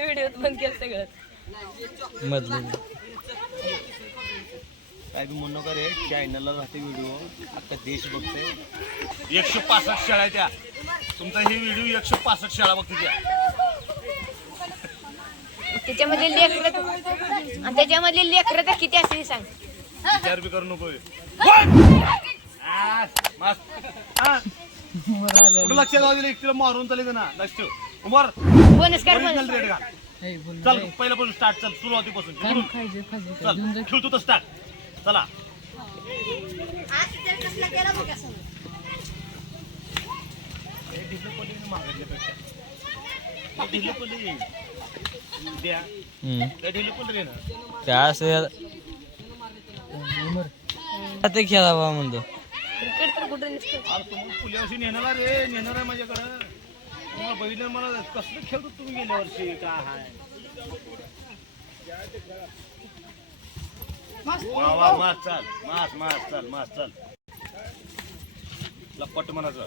व्हिडिओत बंद केलं सगळं. मधलं. काय बी म्हणू नका रे चॅनलला राहते व्हिडिओ अख्खा देश बघते एकशे पासष्ट शाळा त्या. तुमचा ही व्हिडिओ एकशे पासष्ट शाळा बघते त्या. त्याच्यामध्ये लेकरं आणि त्याच्यामध्ये लेकरं तर किती असतील सांग. विचार बी करू नको आ, मस्त. हा. कुठं लक्ष जाऊ दिलं एकटीला मारून चालेल ना लक्ष ठेव. उमर बोनस कर original बोनस rate घाल. चल पहिल्यापासून स्टार्ट चल सुरुवातीपासून इकडून. चल ठेव तू तर स्टार्ट चला हे ढिलं पडली ना महागडल्यापेक्षा. हे ढिलं पडली. द्या. हम्म. हे ढिलं पडलं रे ना. काय असेल ते खेळावा म्हणतो क्रिकेट तर कुठं नसतं अरे तुम्ही पुण्यावर्षी नेणार रे नेणार आहे माझ्याकडं. तुम्हाला बघितलं मला कसलं खेळतो तुम्ही गेल्या वर्षी? काय हाय? वा वा मास चाल मास मास चाल मास चाल. लपट म्हणाचं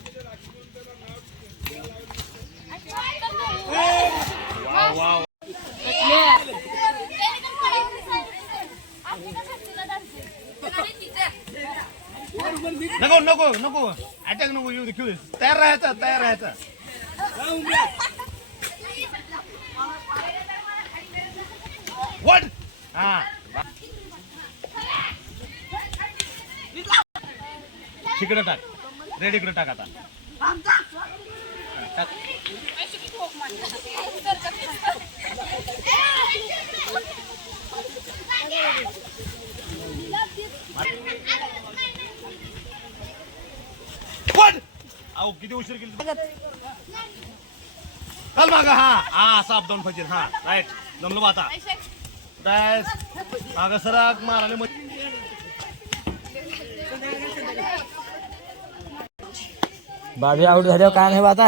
नको नको नको. अटॅक नको येऊ दे. तयार राहायचं तयार राहायचं. वड हा. तिकडे टाक. रेडी इकडे टाक आता. टाक. अहो किती उशीर केली? चल माग हा. हा असा अपडाऊन पाहिजे हा. राईट जमलो बा आता. माग सराक माराने मग बाबी आऊट झाल्यावर काय नाही बा आता.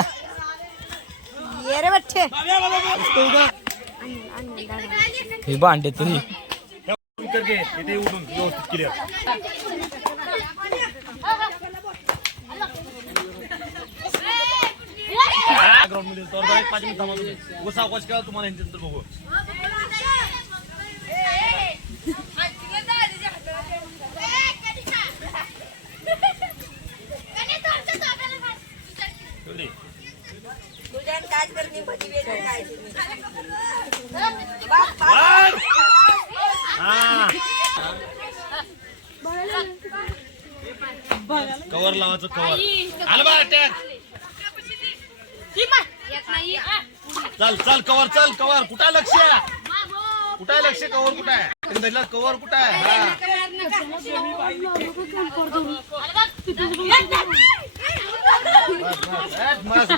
ये रे बच्चे हे भांडे उडून व्यवस्थित क्लिअर ग्राउंडमध्ये जरा एक पाच मिनिट थांबा तुम्ही. उसा केला तुम्हाला यांच्यानंतर बघू. कवर लावायचं कवर. आलं बा अटॅक. चल चल कवर चल कवर. कुठं लक्ष? कुठं लक्ष? कवर कुठं आहे? कवर कुठं आहे. मस्त